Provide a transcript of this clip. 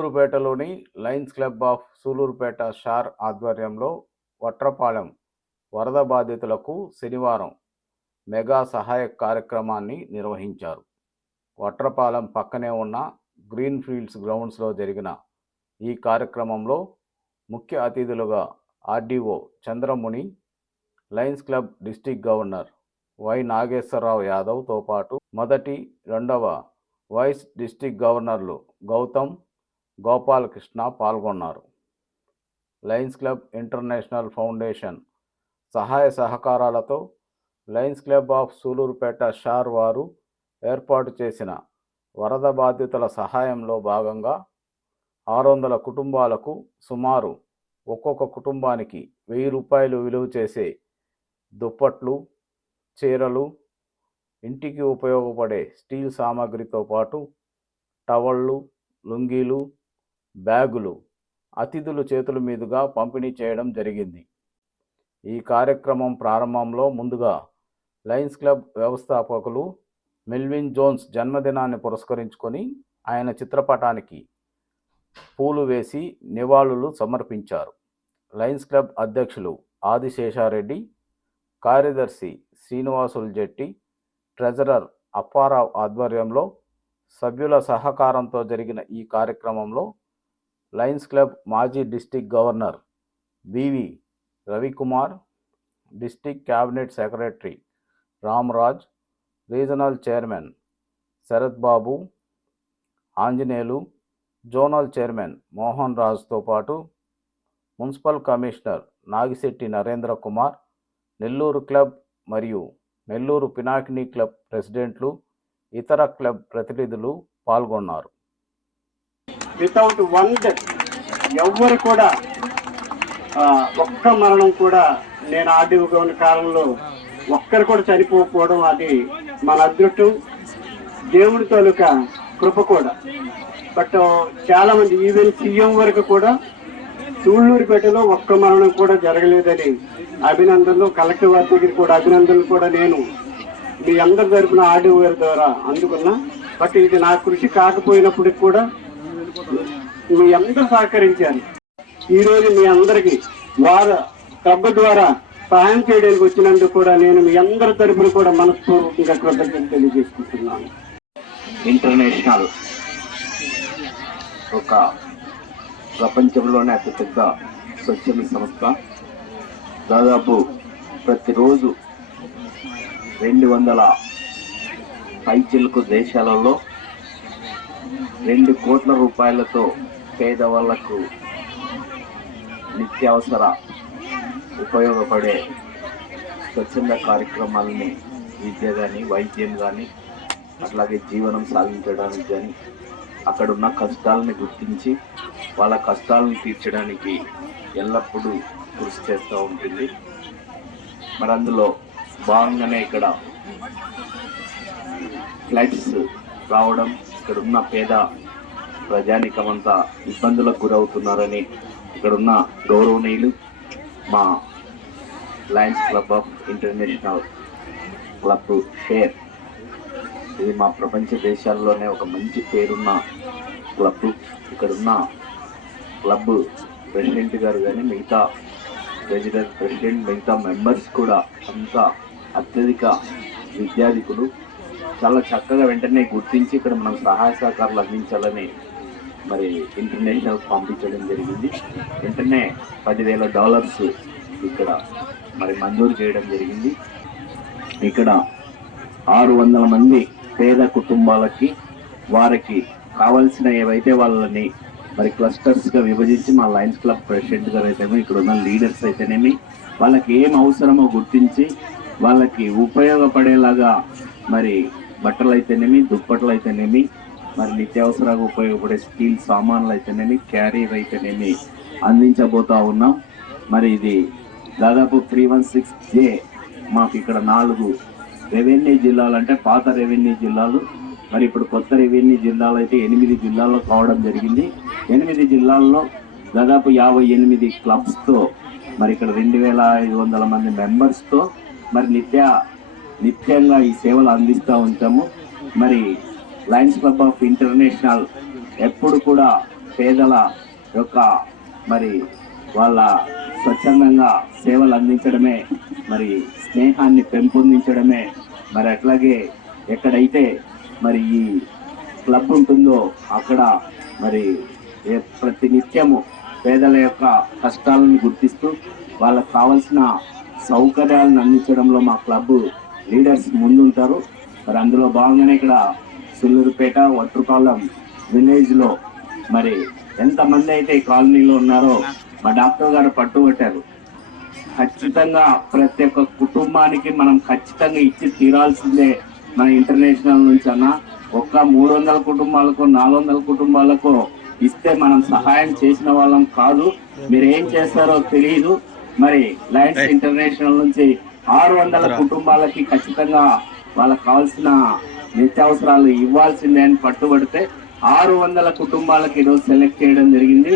సూలూరుపేటలోని Lions Club of Sullurpeta SHAR ఆధ్వర్యంలో వట్రపాలెం వరద బాధితులకు శనివారం మెగా సహాయ కార్యక్రమాన్ని నిర్వహించారు. వట్రపాలెం పక్కనే ఉన్న గ్రీన్ ఫీల్డ్స్ గ్రౌండ్స్లో జరిగిన ఈ కార్యక్రమంలో ముఖ్య అతిథులుగా RDO Chandramuni Lions Club district governor Y Nageswararao యాదవ్తో పాటు మొదటి రెండవ వైస్ డిస్టిక్ గవర్నర్లు గౌతమ్ గోపాలకృష్ణ పాల్గొన్నారు. లయన్స్ క్లబ్ ఇంటర్నేషనల్ ఫౌండేషన్ సహాయ సహకారాలతో Lions Club of Sullurpeta SHAR వారు ఏర్పాటు చేసిన వరద బాధితుల సహాయంలో భాగంగా ఆరు వందల కుటుంబాలకు సుమారు ఒక్కొక్క కుటుంబానికి వెయ్యి రూపాయలు విలువ చేసే దుప్పట్లు చీరలు ఇంటికి ఉపయోగపడే స్టీల్ సామాగ్రితో పాటు టవళ్ళు లుంగీలు బ్యాగులు అతిథుల చేతుల మీదుగా పంపిణీ చేయడం జరిగింది. ఈ కార్యక్రమం ప్రారంభంలో ముందుగా లయన్స్ క్లబ్ వ్యవస్థాపకులు మెల్విన్ జోన్స్ జన్మదినాన్ని పురస్కరించుకొని ఆయన చిత్రపటానికి పూలు వేసి నివాళులు సమర్పించారు. లయన్స్ క్లబ్ అధ్యక్షులు ఆదిశేషారెడ్డి కార్యదర్శి శ్రీనివాసులు జెట్టి ట్రెజరర్ అప్పారావు ఆధ్వర్యంలో సభ్యుల సహకారంతో జరిగిన ఈ కార్యక్రమంలో లయన్స్ క్లబ్ మాజీ district governor B V Ravikumar district cabinet secretary Ramraj regional chairman Sarath Babu Anjaneyulu zonal chairman Mohan రాజ్తో పాటు municipal commissioner Nagisetti Narendra Kumar Nellore club మరియు నెల్లూరు పినాకినీ క్లబ్ ప్రెసిడెంట్లు ఇతర క్లబ్ ప్రతినిధులు పాల్గొన్నారు. వితౌట్ వన్ డెత్ ఎవ్వరు కూడా ఒక్క మరణం కూడా నేను ఆర్డీఓగా ఉన్న కాలంలో ఒక్కరు కూడా చనిపోకపోవడం అది మన అదృష్టం. దేవుడి తాలూకా కృప కూడా. బట్ చాలా మంది ఈవెన్ సీఎం వరకు కూడా సూళ్ళూరుపేటలో ఒక్క మరణం కూడా జరగలేదని అభినందనలు. కలెక్టర్ వారి దగ్గర కూడా అభినందనలు కూడా నేను మీ అందరి తరపున ఆర్డీఓ గారి ద్వారా అందుకున్నా. బట్ ఇది నా కృషి కాకపోయినప్పటికి కూడా మీ అందరూ సహకరించారు ఈరోజు మీ అందరికి వారు క్లబ్ ద్వారా సహాయం చేయడానికి వచ్చినందుకు కూడా నేను మీ అందరి తరపున కూడా మనస్ఫూర్తిగా కృతజ్ఞత తెలియజేసుకుంటున్నాను. ఇంటర్నేషనల్ ఒక ప్రపంచంలోనే అతిపెద్ద స్వచ్ఛంద సంస్థ. దాదాపు ప్రతిరోజు రెండు వందల పైచిలకు దేశాలలో రెండు కోట్ల రూపాయలతో పేదవాళ్ళకు నిత్యావసర ఉపయోగపడే స్వచ్ఛంద కార్యక్రమాలని విద్య కానీ వైద్యం కానీ అట్లాగే జీవనం సాగించడానికి కానీ అక్కడ ఉన్న కష్టాలని గుర్తించి వాళ్ళ కష్టాలను తీర్చడానికి ఎల్లప్పుడూ కృషి చేస్తూ ఉంటుంది. మరి అందులో భాగంగానే ఇక్కడ ఫ్లైట్స్ రావడం ఇక్కడున్న పేద ప్రజానికమంతా ఇబ్బందులకు గురవుతున్నారని ఇక్కడున్న గౌరవనీయులు మా Lions Club of international club SHAR ఇది మా ప్రపంచ దేశాల్లోనే ఒక మంచి పేరున్న క్లబ్ ఇక్కడున్న క్లబ్ ప్రెసిడెంట్ గారు కానీ మిగతా ప్రెసిడెంట్ ప్రెసిడెంట్ మిగతా మెంబర్స్ కూడా అంతా అత్యధిక విద్యాధికులు చాలా చక్కగా వెంటనే గుర్తించి ఇక్కడ మనం సహాయ సహకారాలు అందించాలని మరి ఇంటర్నేషనల్ పంపించడం జరిగింది. వెంటనే పదివేల డాలర్స్ ఇక్కడ మరి మంజూరు చేయడం జరిగింది. ఇక్కడ ఆరు వందల మంది పేద కుటుంబాలకి వారికి కావలసిన ఏవైతే వాళ్ళని మరి క్లస్టర్స్గా విభజించి మా లయన్స్ క్లబ్ ప్రెసిడెంట్ గారు అయితేనేమి ఇక్కడ ఉన్న లీడర్స్ అయితేనేమి వాళ్ళకి ఏం అవసరమో గుర్తించి వాళ్ళకి ఉపయోగపడేలాగా మరి బట్టలు అయితేనేమి దుప్పట్లు అయితేనేమి మరి నిత్యావసరాలు ఉపయోగపడే స్టీల్ సామాన్లు అయితేనేమి క్యారియర్ అయితేనేమి అందించబోతా ఉన్నాం. మరి ఇది దాదాపు త్రీ వన్ సిక్స్ జే మాకు ఇక్కడ నాలుగు రెవెన్యూ జిల్లాలు అంటే పాత రెవెన్యూ జిల్లాలు. మరి ఇప్పుడు కొత్త రెవెన్యూ జిల్లాలు అయితే ఎనిమిది జిల్లాల్లో కావడం జరిగింది. ఎనిమిది జిల్లాల్లో దాదాపు యాభై ఎనిమిది క్లబ్స్తో మరి ఇక్కడ రెండు వేల ఐదు వందల మంది మెంబర్స్తో మరి నిత్య నిత్యంగా ఈ సేవలు అందిస్తూ ఉంటాము. మరి లయన్స్ క్లబ్ ఆఫ్ ఇంటర్నేషనల్ ఎప్పుడు కూడా పేదల యొక్క మరి వాళ్ళ స్వచ్ఛందంగా సేవలు అందించడమే మరి స్నేహాన్ని పెంపొందించడమే మరి అట్లాగే ఎక్కడైతే మరి ఈ క్లబ్ ఉంటుందో అక్కడ మరి ప్రతి నిత్యము పేదల యొక్క కష్టాలను గుర్తిస్తూ వాళ్ళకు కావలసిన సౌకర్యాలను అందించడంలో మా క్లబ్ లీడర్స్ ముందుంటారు. మరి అందులో భాగంగానే ఇక్కడ సుల్లూరుపేట వట్రుపాలెం విలేజ్లో మరి ఎంతమంది అయితే ఈ కాలనీలో ఉన్నారో మా డాక్టర్ గారు పట్టుబట్టారు. ఖచ్చితంగా ప్రతి ఒక్క కుటుంబానికి మనం ఖచ్చితంగా ఇచ్చి తీరాల్సిందే మన ఇంటర్నేషనల్ నుంచి అన్న. ఒక్క మూడు వందల కుటుంబాలకు నాలుగు వందల కుటుంబాలకు ఇస్తే మనం సహాయం చేసిన వాళ్ళం కాదు. మీరు ఏం చేస్తారో తెలియదు మరి లయన్స్ ఇంటర్నేషనల్ నుంచి ఆరు వందల కుటుంబాలకి ఖచ్చితంగా వాళ్ళకి కావాల్సిన నిత్యావసరాలు ఇవ్వాల్సిందే అని పట్టుబడితే ఆరు వందల కుటుంబాలకు ఈరోజు సెలెక్ట్ చేయడం జరిగింది.